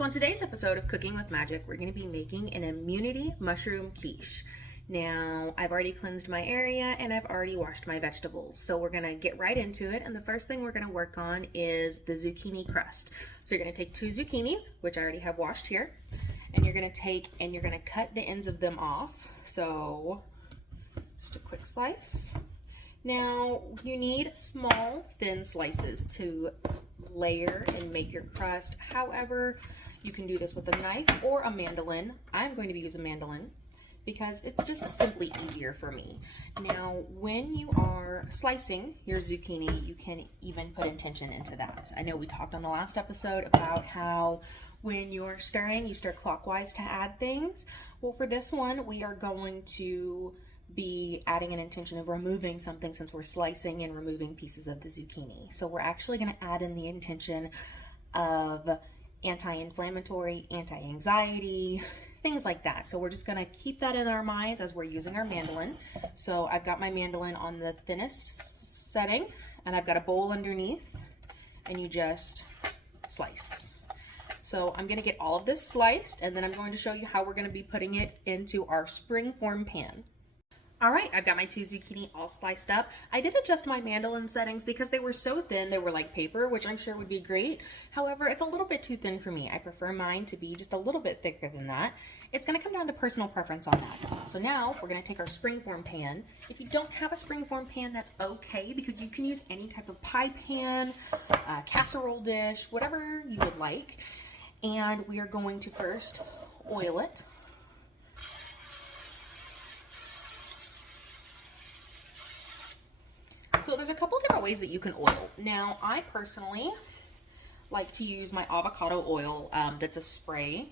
So on today's episode of Cooking with Magic, we're going to be making an immunity mushroom quiche. Now, I've already cleansed my area and I've already washed my vegetables. So we're going to get right into it. And the first thing we're going to work on is the zucchini crust. So you're going to take 2 zucchinis, which I already have washed here, and you're going to cut the ends of them off. So just a quick slice. Now, you need small, thin slices to layer and make your crust. However, you can do this with a knife or a mandolin. I'm going to be using a mandolin because it's just simply easier for me. Now, when you are slicing your zucchini, you can even put intention into that. I know we talked on the last episode about how when you're stirring, you stir clockwise to add things. Well, for this one, we are going to be adding an intention of removing something since we're slicing and removing pieces of the zucchini. So we're actually going to add in the intention of anti-inflammatory, anti-anxiety, things like that. So we're just going to keep that in our minds as we're using our mandolin. So I've got my mandolin on the thinnest setting and I've got a bowl underneath, and you just slice. So I'm going to get all of this sliced, and then I'm going to show you how we're going to be putting it into our springform pan. All right, I've got my 2 zucchini all sliced up. I did adjust my mandolin settings because they were so thin, they were like paper, which I'm sure would be great. However, it's a little bit too thin for me. I prefer mine to be just a little bit thicker than that. It's gonna come down to personal preference on that. So now we're gonna take our springform pan. If you don't have a springform pan, that's okay, because you can use any type of pie pan, casserole dish, whatever you would like. And we are going to first oil it. So there's a couple different ways that you can oil. Now, I personally like to use my avocado oil that's a spray.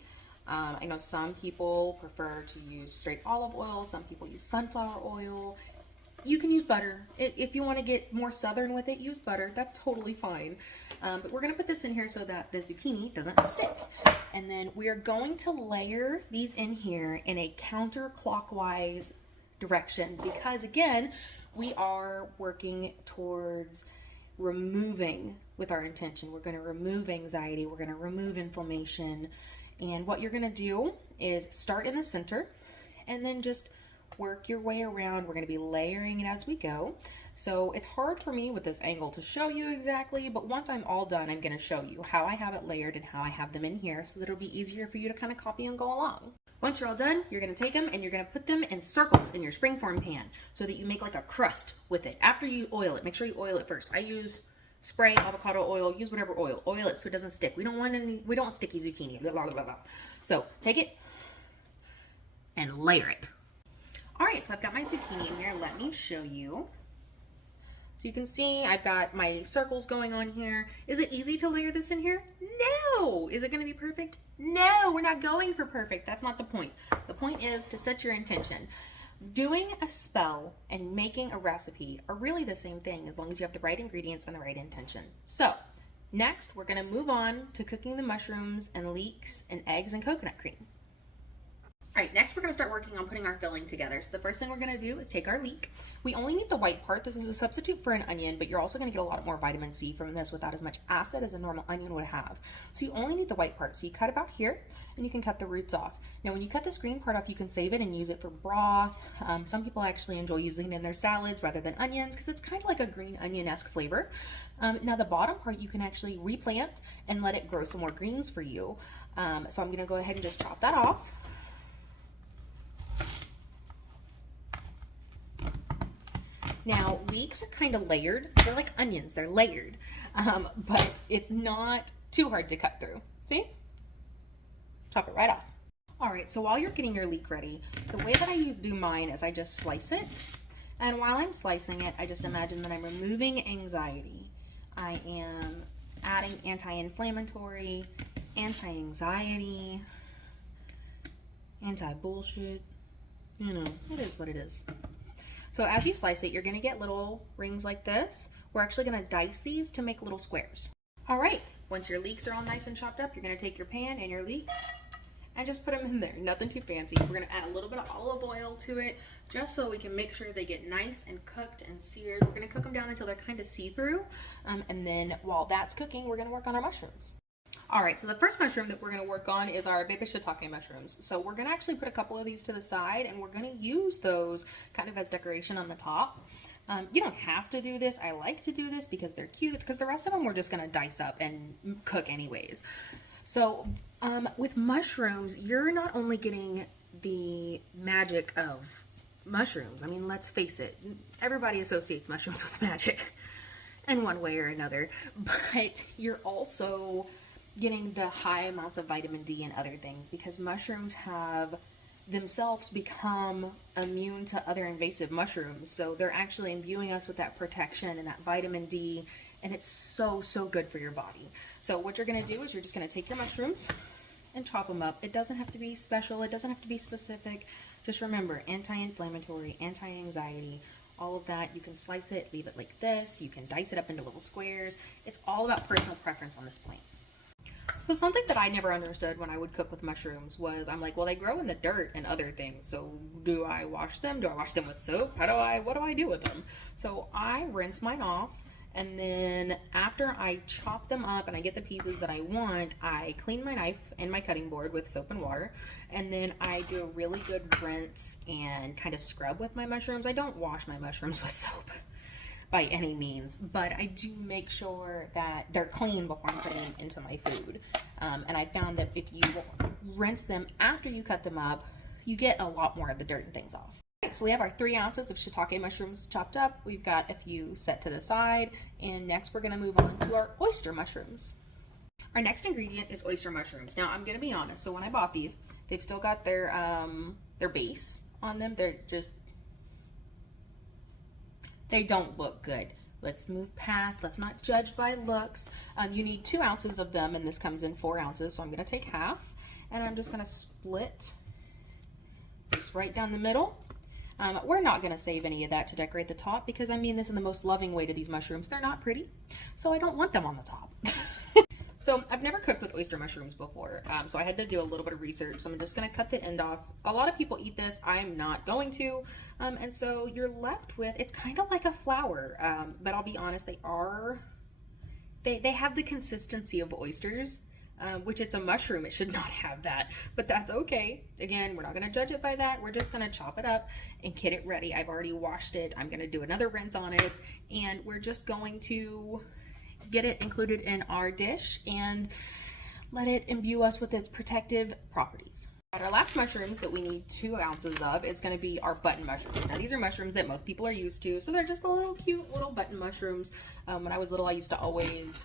I know some people prefer to use straight olive oil. Some people use sunflower oil. You can use butter. If you want to get more southern with it, use butter. That's totally fine. But we're going to put this in here so that the zucchini doesn't stick. And then we are going to layer these in here in a counterclockwise direction because, again, we are working towards removing with our intention. We're going to remove anxiety. We're going to remove inflammation. And what you're going to do is start in the center and then just work your way around. We're going to be layering it as we go. So it's hard for me with this angle to show you exactly, but once I'm all done, I'm going to show you how I have it layered and how I have them in here so that it'll be easier for you to kind of copy and go along. Once you're all done, you're going to take them and you're going to put them in circles in your springform pan so that you make like a crust with it. After you oil it, make sure you oil it first. I use spray avocado oil, use whatever oil. Oil it so it doesn't stick. We don't want sticky zucchini, blah, blah, blah, blah. So take it and layer it. All right, so I've got my zucchini in here. Let me show you. So you can see I've got my circles going on here. Is it easy to layer this in here? No. Is it going to be perfect? No, we're not going for perfect. That's not the point. The point is to set your intention. Doing a spell and making a recipe are really the same thing as long as you have the right ingredients and the right intention. So next, we're going to move on to cooking the mushrooms and leeks and eggs and coconut cream. All right, next we're going to start working on putting our filling together. So the first thing we're going to do is take our leek. We only need the white part. This is a substitute for an onion, but you're also going to get a lot more vitamin C from this without as much acid as a normal onion would have. So you only need the white part. So you cut about here and you can cut the roots off. Now when you cut this green part off, you can save it and use it for broth. Some people actually enjoy using it in their salads rather than onions because it's kind of like a green onion-esque flavor. Now the bottom part you can actually replant and let it grow some more greens for you. So I'm going to go ahead and just chop that off. Now, leeks are kind of layered. They're like onions. They're layered, but it's not too hard to cut through. See? Chop it right off. All right, so while you're getting your leek ready, the way that I do mine is I just slice it. And while I'm slicing it, I just imagine that I'm removing anxiety. I am adding anti-inflammatory, anti-anxiety, anti-bullshit. You know, it is what it is. So as you slice it, you're going to get little rings like this. We're actually going to dice these to make little squares. All right, once your leeks are all nice and chopped up, you're going to take your pan and your leeks and just put them in there. Nothing too fancy. We're going to add a little bit of olive oil to it just so we can make sure they get nice and cooked and seared. We're going to cook them down until they're kind of see-through. And then while that's cooking, we're going to work on our mushrooms. All right, so the first mushroom that we're going to work on is our baby shiitake mushrooms. So we're going to actually put a couple of these to the side, and we're going to use those kind of as decoration on the top. You don't have to do this. I like to do this because they're cute, because the rest of them we're just going to dice up and cook anyways. So with mushrooms, you're not only getting the magic of mushrooms. I mean, let's face it, everybody associates mushrooms with magic in one way or another, but you're also getting the high amounts of vitamin D and other things, because mushrooms have themselves become immune to other invasive mushrooms. So they're actually imbuing us with that protection and that vitamin D, and it's so, so good for your body. So what you're going to do is you're just going to take your mushrooms and chop them up. It doesn't have to be special. It doesn't have to be specific. Just remember, anti-inflammatory, anti-anxiety, all of that. You can slice it, leave it like this. You can dice it up into little squares. It's all about personal preference on this plant. So something that I never understood when I would cook with mushrooms was, I'm like, well, they grow in the dirt and other things. So do I wash them? Do I wash them with soap? What do I do with them? So I rinse mine off. And then after I chop them up and I get the pieces that I want, I clean my knife and my cutting board with soap and water. And then I do a really good rinse and kind of scrub with my mushrooms. I don't wash my mushrooms with soap by any means, but I do make sure that they're clean before I'm putting them into my food. And I found that if you rinse them after you cut them up, you get a lot more of the dirt and things off. All right, so we have our 3 ounces of shiitake mushrooms chopped up. We've got a few set to the side, and next we're gonna move on to our oyster mushrooms. Our next ingredient is oyster mushrooms. Now I'm gonna be honest, so when I bought these, they've still got their base on them. They don't look good. Let's move past. Let's not judge by looks. You need 2 ounces of them, and this comes in 4 ounces, so I'm going to take half, and I'm just going to split just right down the middle. We're not going to save any of that to decorate the top, because I mean this in the most loving way to these mushrooms. They're not pretty, so I don't want them on the top. So I've never cooked with oyster mushrooms before, so I had to do a little bit of research. So I'm just going to cut the end off. A lot of people eat this. I'm not going to. And so you're left with, it's kind of like a flour, but I'll be honest, they have the consistency of oysters, which it's a mushroom. It should not have that, but that's okay. Again, we're not going to judge it by that. We're just going to chop it up and get it ready. I've already washed it. I'm going to do another rinse on it, and we're just going to get it included in our dish and let it imbue us with its protective properties. Our last mushrooms that we need 2 ounces of is going to be our button mushrooms. Now these are mushrooms that most people are used to, so they're just the little cute little button mushrooms. When I was little, I used to always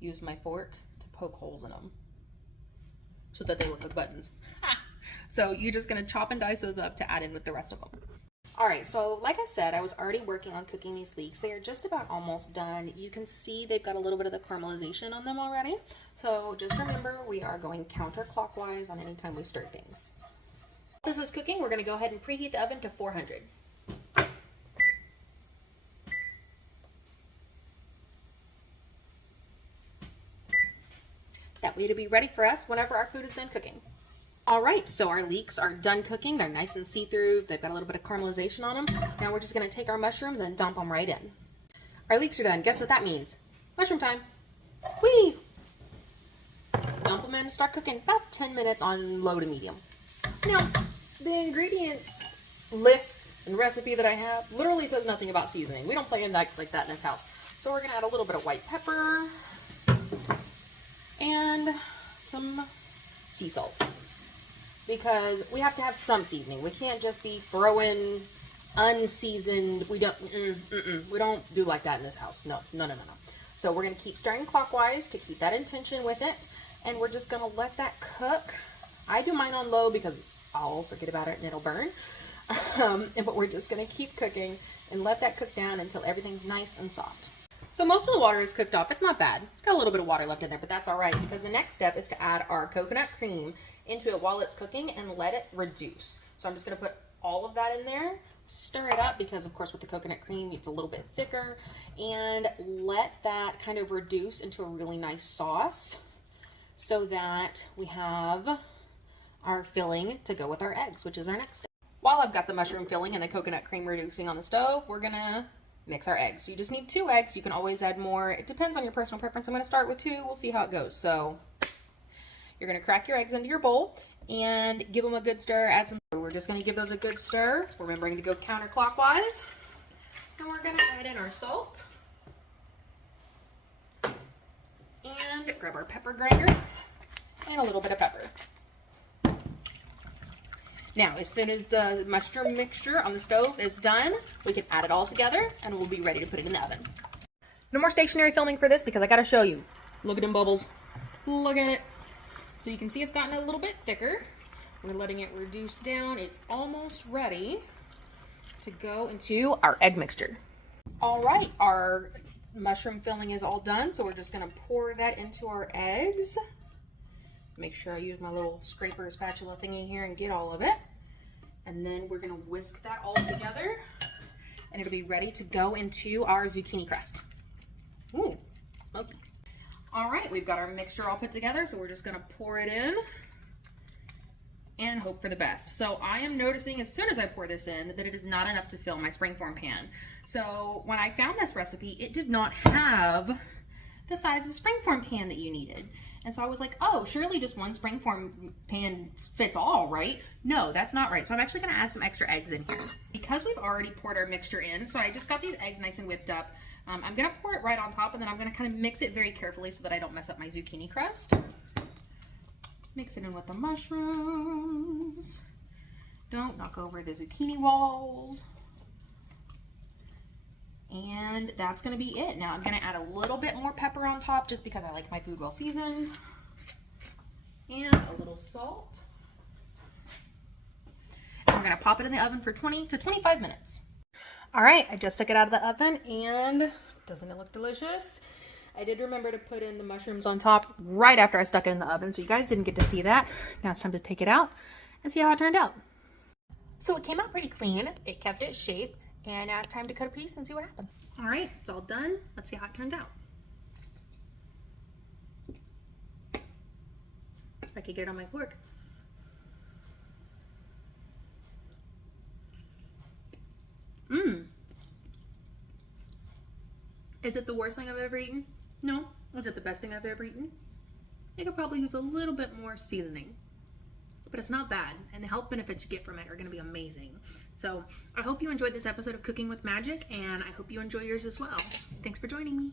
use my fork to poke holes in them so that they look like buttons. So you're just going to chop and dice those up to add in with the rest of them. All right, so like I said, I was already working on cooking these leeks. They are just about almost done. You can see they've got a little bit of the caramelization on them already. So just remember, we are going counterclockwise on any time we stir things. While this is cooking, we're going to go ahead and preheat the oven to 400. That way it'll be ready for us whenever our food is done cooking. All right, so our leeks are done cooking. They're nice and see-through. They've got a little bit of caramelization on them. Now we're just gonna take our mushrooms and dump them right in. Our leeks are done. Guess what that means? Mushroom time. Whee! Dump them in, start cooking about 10 minutes on low to medium. Now, the ingredients list and recipe that I have literally says nothing about seasoning. We don't play in that like that in this house. So we're gonna add a little bit of white pepper and some sea salt, because we have to have some seasoning. We can't just be throwing unseasoned. We don't do like that in this house. No. So we're gonna keep stirring clockwise to keep that intention with it, and we're just gonna let that cook. I do mine on low because I'll forget about it and it'll burn. But we're just gonna keep cooking and let that cook down until everything's nice and soft. So most of the water is cooked off. It's not bad. It's got a little bit of water left in there, but that's all right, because the next step is to add our coconut cream into it while it's cooking and let it reduce. So I'm just gonna put all of that in there, stir it up, because of course with the coconut cream it's a little bit thicker, and let that kind of reduce into a really nice sauce so that we have our filling to go with our eggs, which is our next step. While I've got the mushroom filling and the coconut cream reducing on the stove, we're gonna mix our eggs. So you just need 2 eggs. You can always add more. It depends on your personal preference. I'm going to start with 2. We'll see how it goes. So you're going to crack your eggs into your bowl and give them a good stir. Add some. We're just going to give those a good stir, remembering to go counterclockwise. And we're going to add in our salt. And grab our pepper grinder and a little bit of pepper. Now, as soon as the mushroom mixture on the stove is done, we can add it all together and we'll be ready to put it in the oven. No more stationary filming for this because I gotta show you. Look at them bubbles. Look at it. So you can see it's gotten a little bit thicker. We're letting it reduce down. It's almost ready to go into our egg mixture. All right, our mushroom filling is all done, so we're just gonna pour that into our eggs. Make sure I use my little scraper spatula thingy here and get all of it. And then we're gonna whisk that all together and it'll be ready to go into our zucchini crust. Ooh, smoky. All right, we've got our mixture all put together, so we're just gonna pour it in and hope for the best. So I am noticing as soon as I pour this in that it is not enough to fill my springform pan. So when I found this recipe, it did not have the size of springform pan that you needed. And so I was like, oh, surely just one springform pan fits all, right? No, that's not right. So I'm actually gonna add some extra eggs in here. Because we've already poured our mixture in, so I just got these eggs nice and whipped up. I'm gonna pour it right on top and then I'm gonna kind of mix it very carefully so that I don't mess up my zucchini crust. Mix it in with the mushrooms. Don't knock over the zucchini walls. And that's gonna be it. Now I'm gonna add a little bit more pepper on top just because I like my food well seasoned. And a little salt. And we're gonna pop it in the oven for 20 to 25 minutes. All right, I just took it out of the oven and doesn't it look delicious? I did remember to put in the mushrooms on top right after I stuck it in the oven, so you guys didn't get to see that. Now it's time to take it out and see how it turned out. So it came out pretty clean. It kept its shape. And now it's time to cut a piece and see what happens. All right, it's all done. Let's see how it turned out. If I could get it on my fork. Is it the worst thing I've ever eaten? No. Is it the best thing I've ever eaten? I could probably use a little bit more seasoning. But it's not bad, and the health benefits you get from it are going to be amazing. So I hope you enjoyed this episode of Cooking with Magic, and I hope you enjoy yours as well. Thanks for joining me.